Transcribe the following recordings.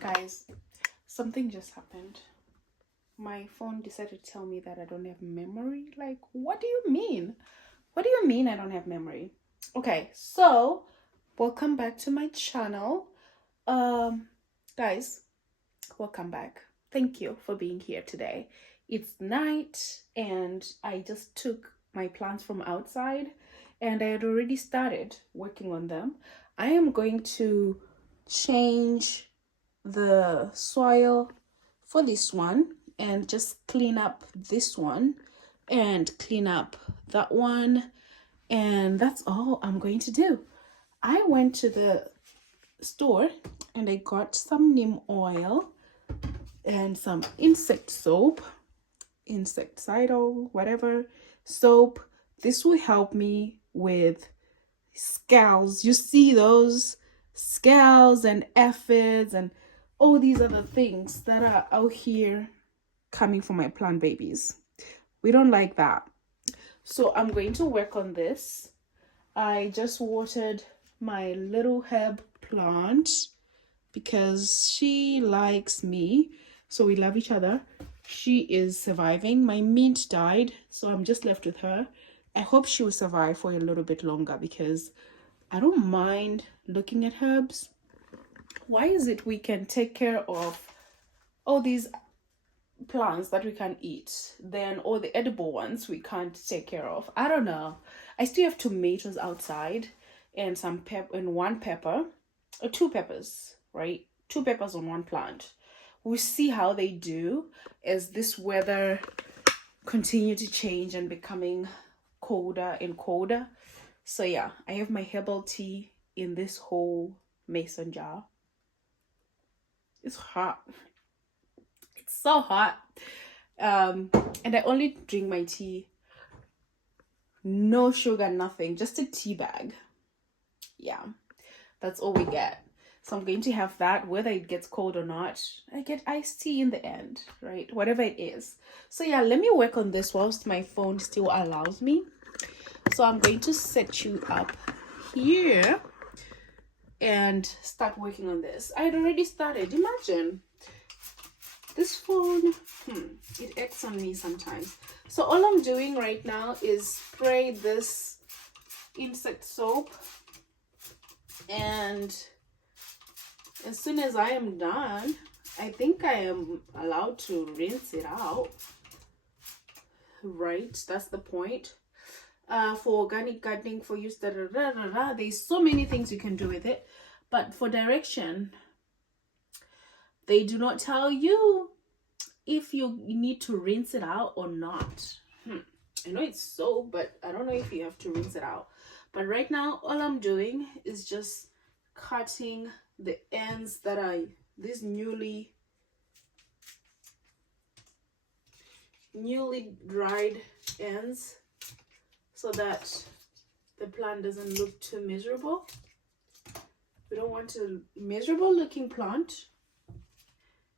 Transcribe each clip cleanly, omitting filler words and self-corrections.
Guys, something just happened. My phone decided to tell me that I don't have memory. Like, what do you mean? What do you mean I don't have memory? Okay, so welcome back to my channel. Guys, welcome back. Thank you for being here today. It's night and I just took my plants from outside and I had already started working on them. I am going to change the soil for this one and just clean up this one and clean up that one, and that's all I'm going to do. I went to the store and I got some neem oil and some insect soap, insecticidal, whatever soap. This will help me with scales. You see those scales and aphids and all these other things that are out here coming from my plant babies. We don't like that. So I'm going to work on this. I just watered my little herb plant because she likes me. So we love each other. She is surviving. My mint died, so I'm just left with her. I hope she will survive for a little bit longer because I don't mind looking at herbs. Why is it we can take care of all these plants that we can eat, then all the edible ones we can't take care of? I don't know. I still have tomatoes outside and some pepper and one pepper or two peppers, right? Two peppers on one plant. We'll see how they do as this weather continue to change and becoming colder and colder. So yeah, I have my herbal tea in this whole mason jar. It's hot. It's so hot. And I only drink my tea, no sugar, nothing, just a tea bag. Yeah, that's all we get. So I'm going to have that whether it gets cold or not. I get iced tea in the end, right? Whatever it is. So yeah, let me work on this whilst my phone still allows me. So I'm going to set you up here and start working on this. I had already started. Imagine this phone, it acts on me sometimes. So all I'm doing right now is spray this insect soap, and as soon as I am done, I think I am allowed to rinse it out, right? That's the point. For organic gardening, for use, there's so many things you can do with it, but for direction, they do not tell you if you need to rinse it out or not. I know it's soap, but I don't know if you have to rinse it out. But right now, all I'm doing is just cutting the ends that are these newly dried ends, so that the plant doesn't look too miserable. We don't want a miserable looking plant.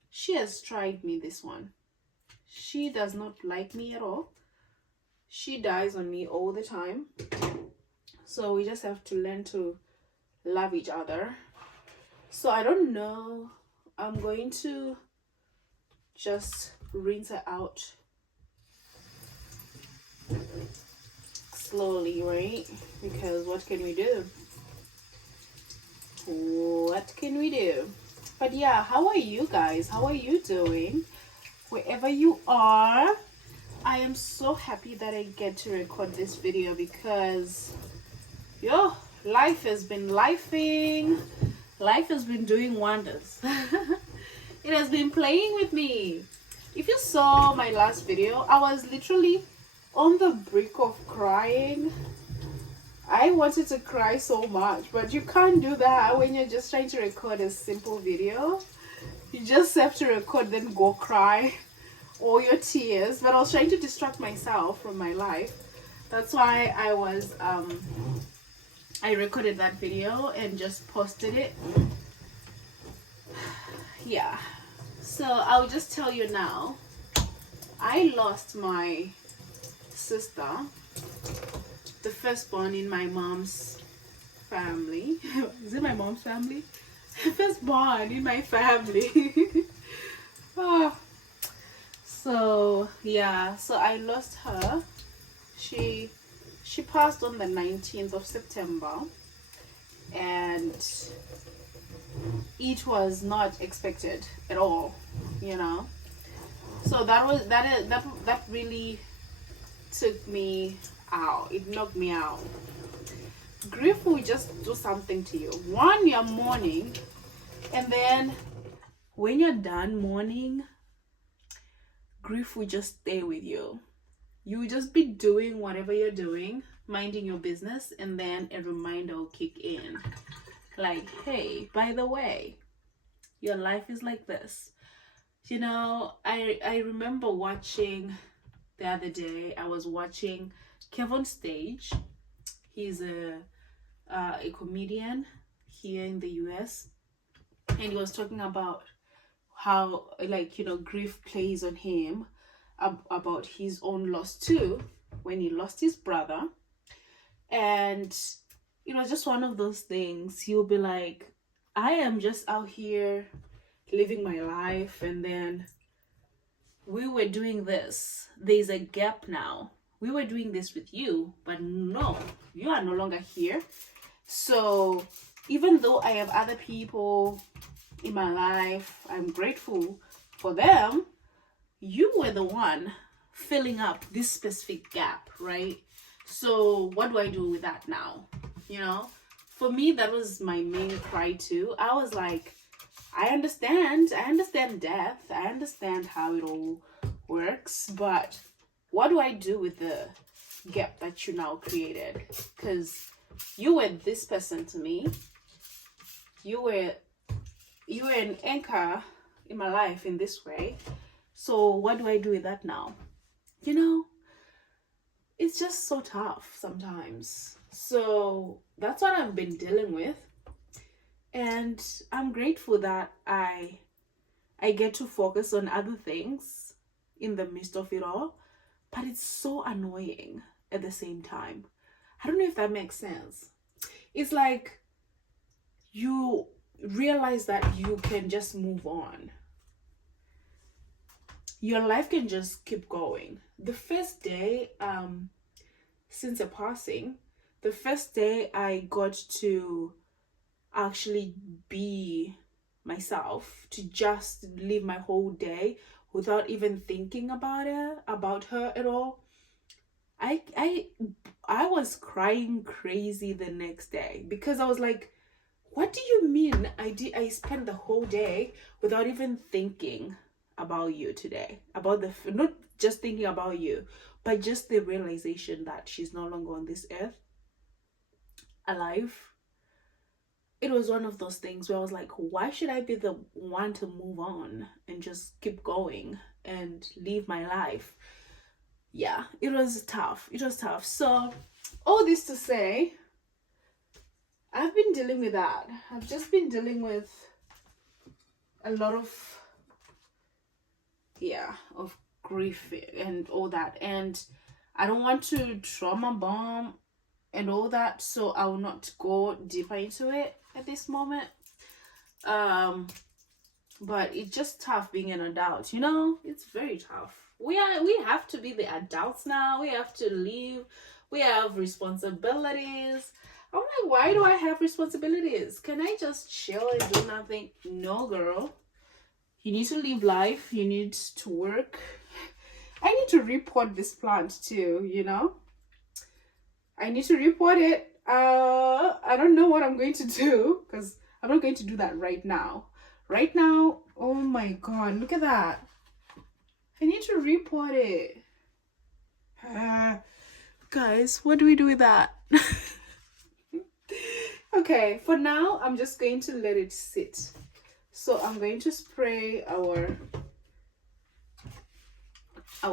She has tried me, this one. She does not like me at all. She dies on me all the time. So we just have to learn to love each other. So I don't know. I'm going to just rinse her out slowly, right? Because what can we do? What can we do? But yeah, how are you guys? How are you doing? Wherever you are, I am so happy that I get to record this video because life has been lifing. Life has been doing wonders. It has been playing with me. If you saw my last video, I was literally on the brink of crying. I wanted to cry so much, but you can't do that when you're just trying to record a simple video. You just have to record, then go cry all your tears. But I was trying to distract myself from my life. That's why I recorded that video and just posted it. Yeah, so I'll just tell you now, I lost my sister, the firstborn in my mom's family. Is it my mom's family? Firstborn in my family. Ah, so yeah, so I lost her. She passed on the 19th of September, and it was not expected at all, you know. So that really took me out. It knocked me out. Grief will just do something to you. One, you're mourning, and then when you're done mourning, grief will just stay with you. You will just be doing whatever you're doing, minding your business, and then a reminder will kick in. Like, hey, by the way, your life is like this. You know, I remember watching the other day, I was watching Kevin Stage. He's a comedian here in the US, and he was talking about how, like, you know, grief plays on him, about his own loss too, when he lost his brother. And it was just one of those things. He'll be like, I am just out here living my life, and then we were doing this. There's a gap now. We were doing this with you, but no, you are no longer here. So even though I have other people in my life, I'm grateful for them. You were the one filling up this specific gap, right? So what do I do with that now? You know, for me, that was my main cry too. I was like, I understand death, I understand how it all works, but what do I do with the gap that you now created? Because you were this person to me. You were an anchor in my life in this way. So what do I do with that now? You know, it's just so tough sometimes. So that's what I've been dealing with. And I'm grateful that I get to focus on other things in the midst of it all. But it's so annoying at the same time. I don't know if that makes sense. It's like you realize that you can just move on. Your life can just keep going. The first day, since a passing, the first day I got to actually be myself, to just live my whole day without even thinking about her at all. I was crying crazy the next day, because I was like, what do you mean I spent the whole day without even thinking about you today, about not just thinking about you, but just the realization that she's no longer on this earth, alive. It was one of those things where I was like, why should I be the one to move on and just keep going and live my life? Yeah, it was tough. So all this to say, I've been dealing with that. I've just been dealing with a lot of grief and all that, and I don't want to trauma bomb and all that, so I will not go deeper into it at this moment. But it's just tough being an adult, you know. It's very tough. We have to be the adults now. We have to live. We have responsibilities. I'm like, why do I have responsibilities? Can I just chill and do nothing? No, girl. You need to live life. You need to work. I need to report this plant too, you know. I need to report it. I don't know what I'm going to do, because I'm not going to do that right now. Right now, oh my god, look at that. I need to report it. Guys, what do we do with that? Okay, for now, I'm just going to let it sit. So I'm going to spray our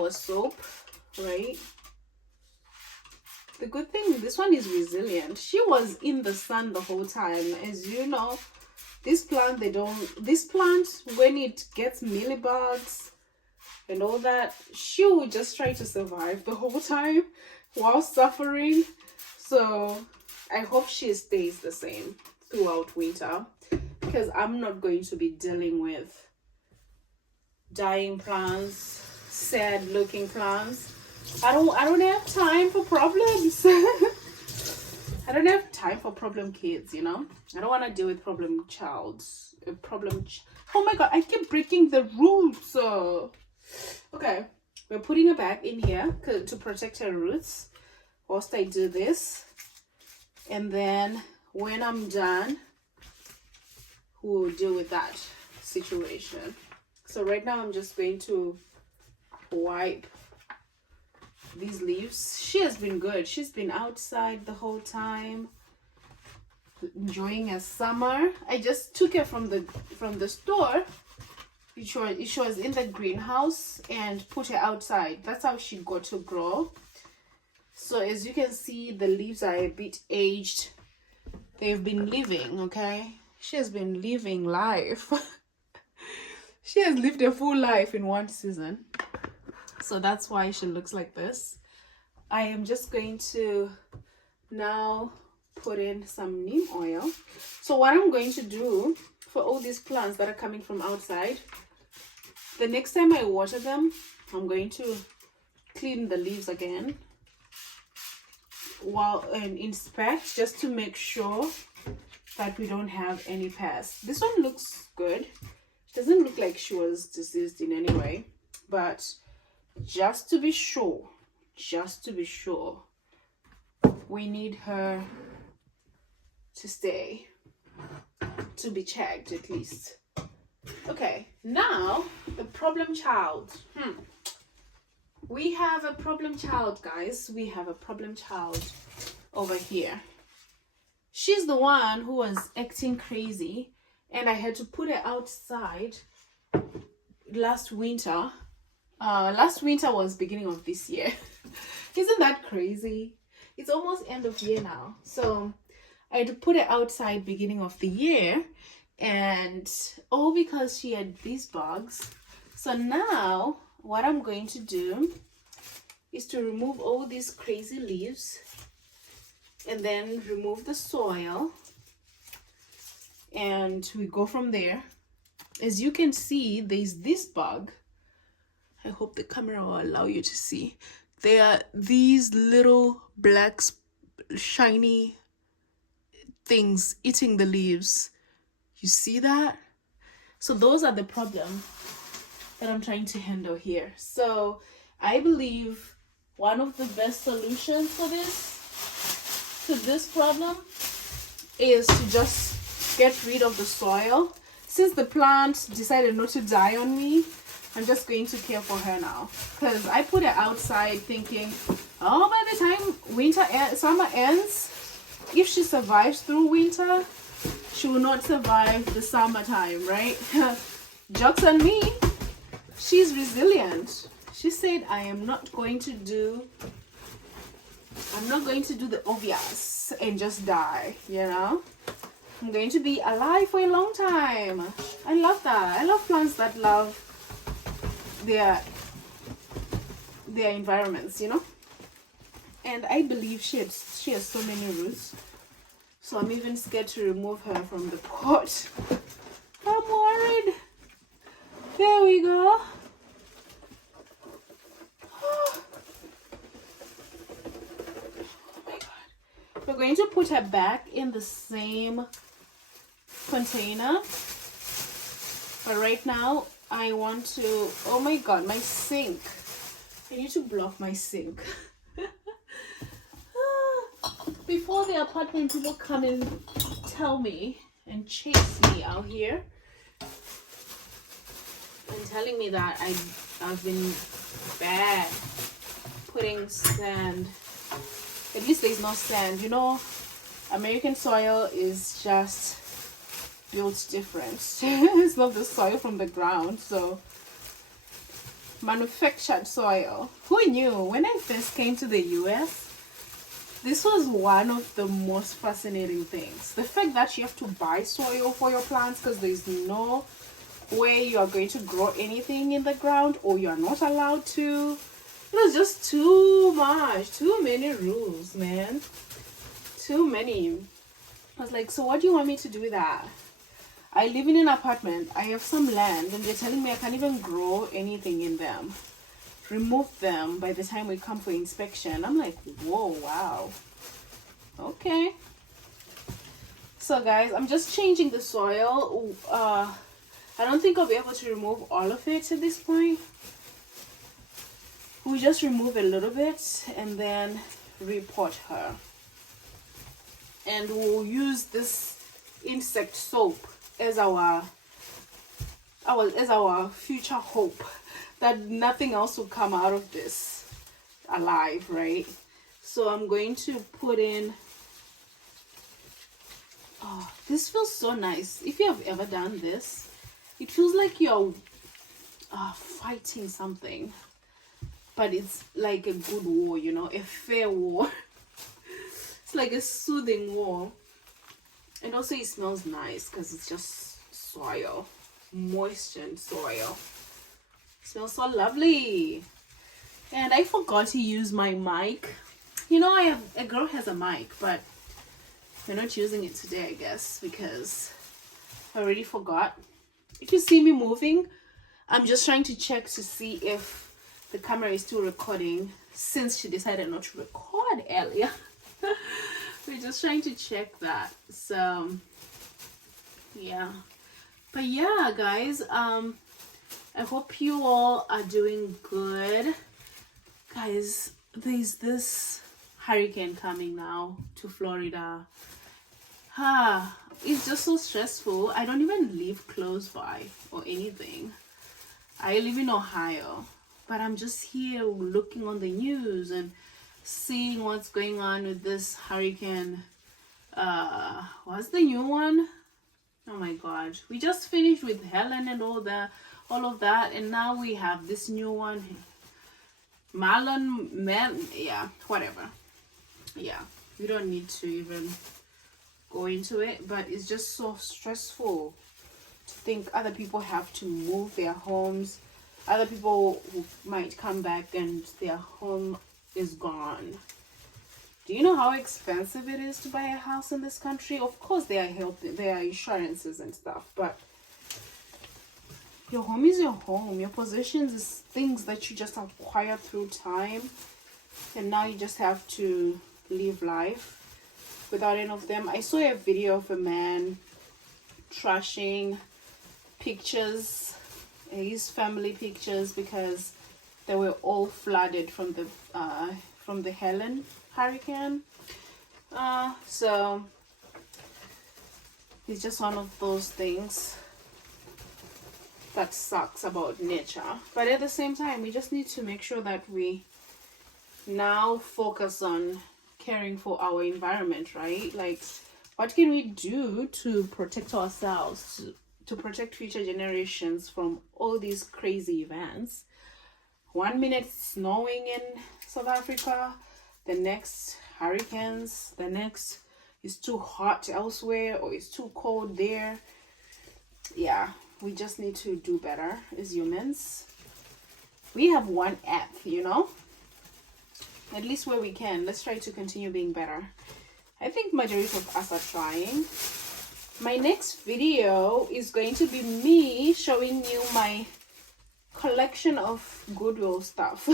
soap, right? The good thing, this one is resilient. She was in the sun the whole time. As you know, this plant, when it gets mealybugs and all that, she will just try to survive the whole time while suffering. So I hope she stays the same throughout winter. because I'm not going to be dealing with dying plants, sad looking plants. I don't have time for problems. I don't have time for problem kids, you know. I don't want to deal with problem childs. Oh my god, I keep breaking the rules. Okay, we're putting her back in here to protect her roots whilst I do this. And then when I'm done, we'll deal with that situation. So right now I'm just going to wipe these leaves. She has been good. She's been outside the whole time, enjoying her summer. I just took her from the store. She was in the greenhouse and put her outside. That's how she got to grow. So as you can see, the leaves are a bit aged. They've been living, okay? She has been living life. She has lived a full life in one season. So that's why she looks like this. I am just going to now put in some neem oil. So what I'm going to do for all these plants that are coming from outside, the next time I water them, I'm going to clean the leaves again and inspect, just to make sure that we don't have any pests. This one looks good. Doesn't look like she was diseased in any way, but just to be sure, we need her to stay, to be checked at least. Okay, now the problem child. We have a problem child, guys. We have a problem child over here. She's the one who was acting crazy, and I had to put her outside last winter. Last winter was beginning of this year. Isn't that crazy? It's almost end of year now. So I had to put her outside beginning of the year, and all because she had these bugs. So now what I'm going to do is to remove all these crazy leaves and then remove the soil, and we go from there. As you can see, there's this bug. I hope the camera will allow you to see. There are these little black shiny things eating the leaves. You see that? So those are the problem that I'm trying to handle here. So I believe one of the best solutions for this problem is to just get rid of the soil. Since the plant decided not to die on me, I'm just going to care for her now, because I put her outside thinking, oh, by the time summer ends, if she survives through winter, she will not survive the summertime, right? Jokes on me. She's resilient. She said, I'm not going to do the obvious and just die, you know? I'm going to be alive for a long time. I love that. I love plants that love their environments, you know? And I believe she has so many roots. So I'm even scared to remove her from the pot. I'm worried. There we go. Oh my god. We're going to put her back in the same container. But right now, I want to... Oh my god, my sink. I need to block my sink. Before the apartment people come and tell me and chase me out here and telling me that I've been bad putting sand. At least there's no sand, you know. American soil is just built different. It's not the soil from the ground. So manufactured soil. Who knew? When I first came to the US, this was one of the most fascinating things. The fact that you have to buy soil for your plants because there's no way you are going to grow anything in the ground, or you are not allowed to. It was just too much. Too many rules, man. Too many. I was like, so what do you want me to do with that? I live in an apartment. I have some land, and they're telling me I can't even grow anything in them. Remove them by the time we come for inspection. I'm like, whoa, wow. Okay. So guys, I'm just changing the soil. I don't think I'll be able to remove all of it at this point. We just remove a little bit and then repot her. And we'll use this insect soap as our future hope that nothing else will come out of this alive, right? So I'm going to put in, oh, this feels so nice. If you have ever done this, it feels like you're fighting something, but it's like a good war, you know, a fair war. It's like a soothing war. And also it smells nice because it's just soil, moistened soil. It smells so lovely. And I forgot to use my mic. You know, a girl has a mic, but we're not using it today, I guess, because I already forgot. If you see me moving, I'm just trying to check to see if the camera is still recording, since she decided not to record earlier. We're just trying to check that. So yeah, but yeah, guys, I hope you all are doing good. Guys, there's this hurricane coming now to Florida. It's just so stressful. I don't even live close by or anything. I live in Ohio, but I'm just here looking on the news and seeing what's going on with this hurricane. What's the new one? Oh my god, we just finished with Helen and all of that, and now we have this new one, yeah, whatever. Yeah, we don't need to even go into it, but it's just so stressful to think other people have to move their homes, other people who might come back and their home is gone. Do you know how expensive it is to buy a house in this country? Of course there are insurances and stuff, but your home is your home. Your possessions is things that you just acquire through time, and now you just have to live life without any of them. I saw a video of a man trashing pictures, his family pictures, because they were all flooded from the Helen hurricane. So it's just one of those things that sucks about nature. But at the same time, we just need to make sure that we now focus on caring for our environment, right? Like, what can we do to protect ourselves, to protect future generations from all these crazy events? 1 minute it's snowing in South Africa, the next hurricanes, the next is too hot elsewhere, or it's too cold there. Yeah, we just need to do better as humans. We have one earth, you know, at least where we can. Let's try to continue being better. I think majority of us are trying. My next video is going to be me showing you my collection of Goodwill stuff.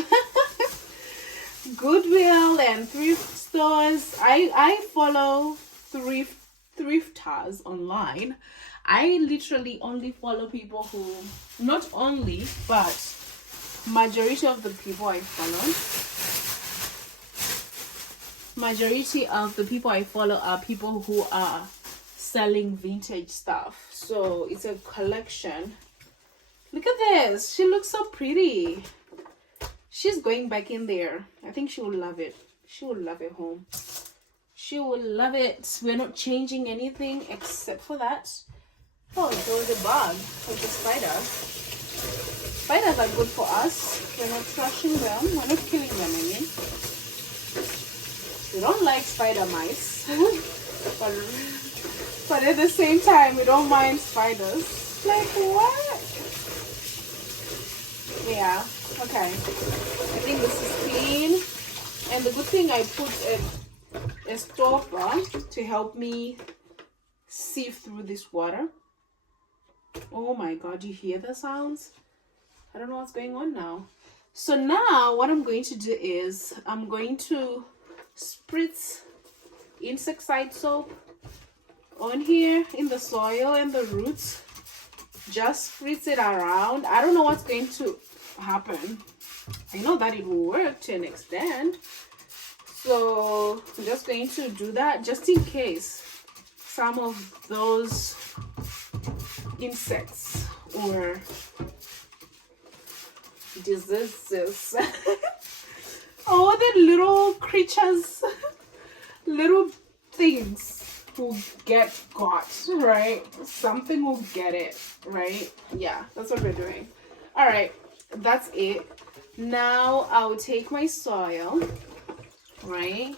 Goodwill and thrift stores. I follow thrifters online. I literally only follow people who, not only, but majority of the people I follow are people who are selling vintage stuff. So it's a collection. Look at this. She looks so pretty. She's going back in there. I think she will love it. She will love it home. She will love it. We're not changing anything except for that. Oh, there was a bug. Like a spider. Spiders are good for us. We're not trashing them. We're not killing them, I mean. We don't like spider mice. but at the same time, we don't mind spiders. Like, what? Yeah, okay. I think this is clean. And the good thing, I put a stopper to help me sieve through this water. Oh my God, you hear the sounds? I don't know what's going on now. So now what I'm going to do is I'm going to spritz insecticide soap on here in the soil and the roots. Just spritz it around. I don't know what's going to happen. I know that it will work to an extent. So I'm just going to do that just in case some of those insects or diseases all the little creatures, little things will get got, right? Something will get it, right? Yeah, that's what we're doing. All right, that's it. Now I'll take my soil, right?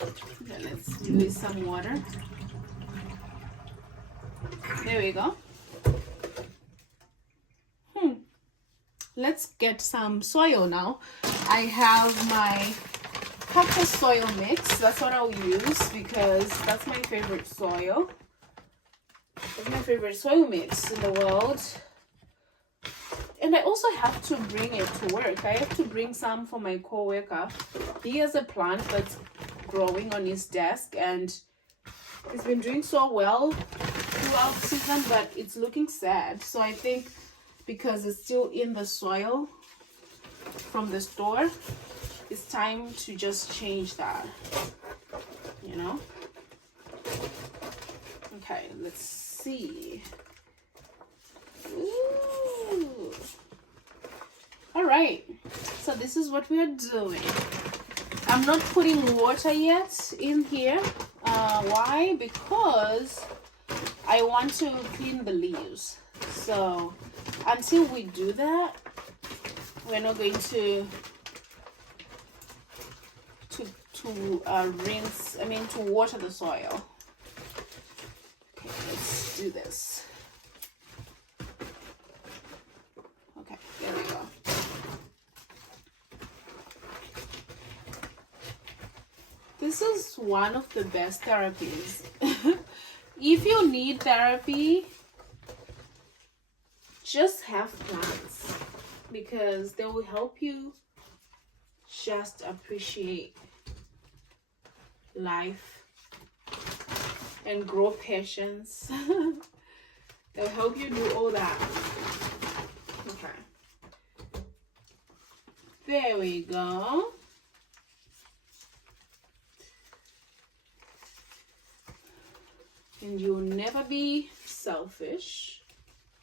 Okay, let's use some water. There we go. Let's get some soil now. I have my cactus soil mix. That's what I'll use because that's my favorite soil. It's my favorite soil mix in the world. And I also have to bring it to work. I have to bring some for my co-worker. He has a plant that's growing on his desk and he's been doing so well throughout the season, but it's looking sad. So I think because it's still in the soil from the store, it's time to just change that, you know? Okay, let's see. Ooh. All right, so this is what we are doing. I'm not putting water yet in here. Why? Because I want to clean the leaves. So until we do that, we're not going to water the soil. Okay, let's do this. Okay, there we go. This is one of the best therapies. If you need therapy, just have plants because they will help you just appreciate life and grow patience. They'll help you do all that. Okay. There we go. And you'll never be selfish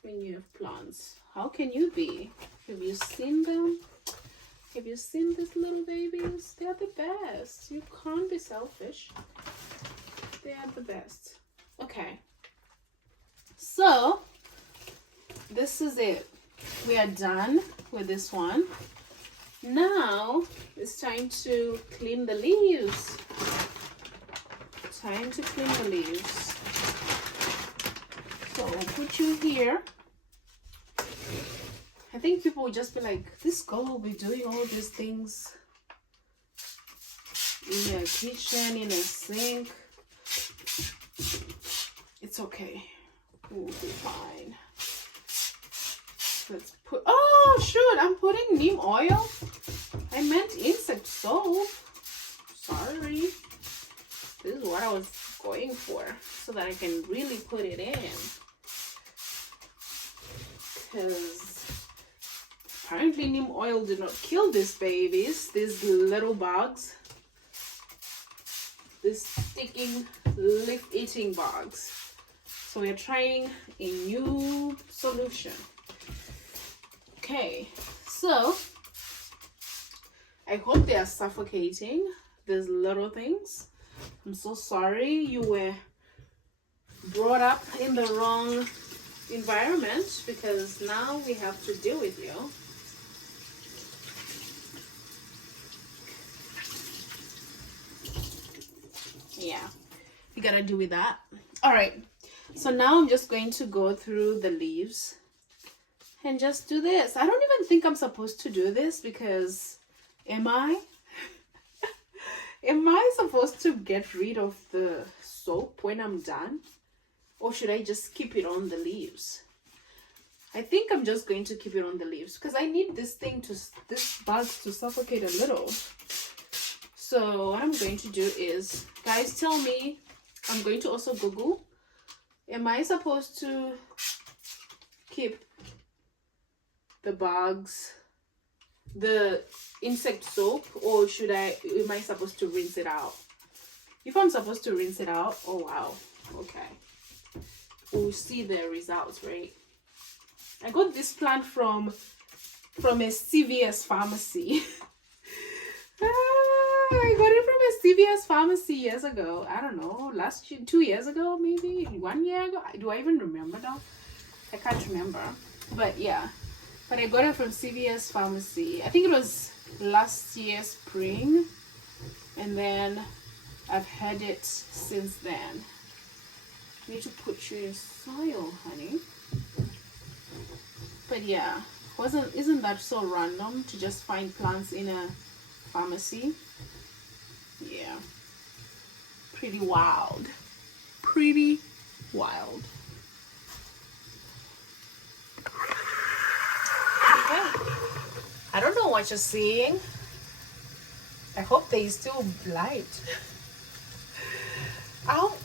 when you have plants. How can you be? Have you seen them? Have you seen these little babies? They're the best. You can't be selfish. They are the best. Okay. So, this is it. We are done with this one. Now, it's time to clean the leaves. Time to clean the leaves. So, I'll put you here. I think people will just be like, this girl will be doing all these things in a kitchen, in a sink. It's okay. We'll be fine. Let's put, oh shoot, I'm putting neem oil. I meant insect soap. Sorry. This is what I was going for, so that I can really put it in. Because apparently neem oil did not kill these babies, these little bugs, these sticking leaf-eating bugs. So we're trying a new solution. Okay, so I hope they are suffocating, these little things. I'm so sorry you were brought up in the wrong environment, because now we have to deal with you. Yeah, you gotta do with that. All right, so now I'm just going to go through the leaves and just do this. I don't even think I'm supposed to do this, because am I? Am I supposed to get rid of the soap when I'm done? Or should I just keep it on the leaves? I think I'm just going to keep it on the leaves because I need this bugs to suffocate a little. So what I'm going to do is, guys, tell me, I'm going to also Google, am I supposed to keep the bugs, the insect soap, or am I supposed to rinse it out? If I'm supposed to rinse it out, oh wow, okay. We'll see the results, right? I got this plant from a CVS pharmacy. I got it from a CVS pharmacy years ago. I don't know, last year, 2 years ago, maybe 1 year ago. Do I even remember now? I can't remember. But yeah, but I got it from CVS pharmacy. I think it was last year spring, and then I've had it since then. I need to put you in soil, honey. But yeah, isn't that so random to just find plants in a pharmacy? Yeah, pretty wild. Pretty wild. Okay. I don't know what you're seeing. I hope there is still light.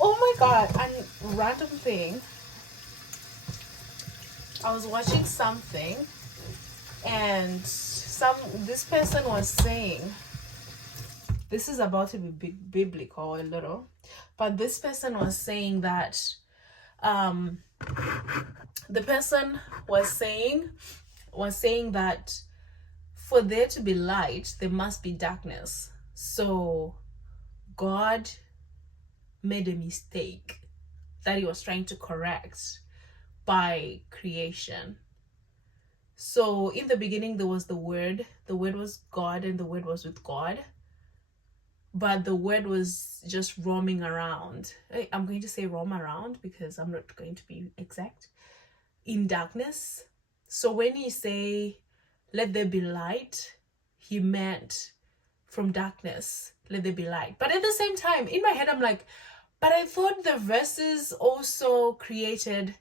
Oh my god, a random thing. I was watching something, and this person was saying, this is about to be biblical a little, but this person was saying that the person was saying that for there to be light, there must be darkness. So God made a mistake that he was trying to correct by creation. So in the beginning there was the word was God, and the word was with God, but the word was just roaming around. I'm going to say roam around because I'm not going to be exact, in darkness. So when he say let there be light, he meant from darkness let there be light. But at the same time, in my head I'm like, but I thought the verses also created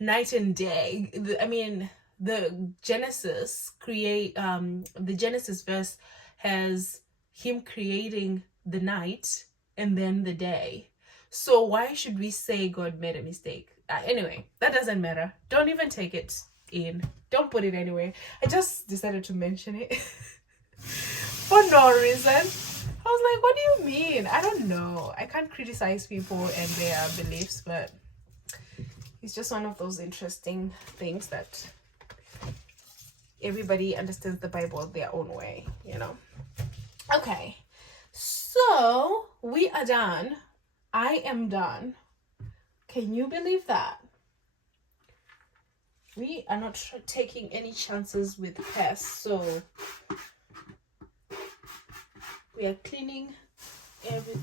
night and day. I mean, the Genesis verse has him creating the night and then the day. So why should we say God made a mistake? Anyway, that doesn't matter. Don't even take it in. Don't put it anywhere. I just decided to mention it for no reason. I was like, what do you mean? I don't know. I can't criticize people and their beliefs, but it's just one of those interesting things that everybody understands the Bible their own way, you know. Okay, so we are done. I am done. Can you believe that? We are not taking any chances with pests, so we are cleaning everything.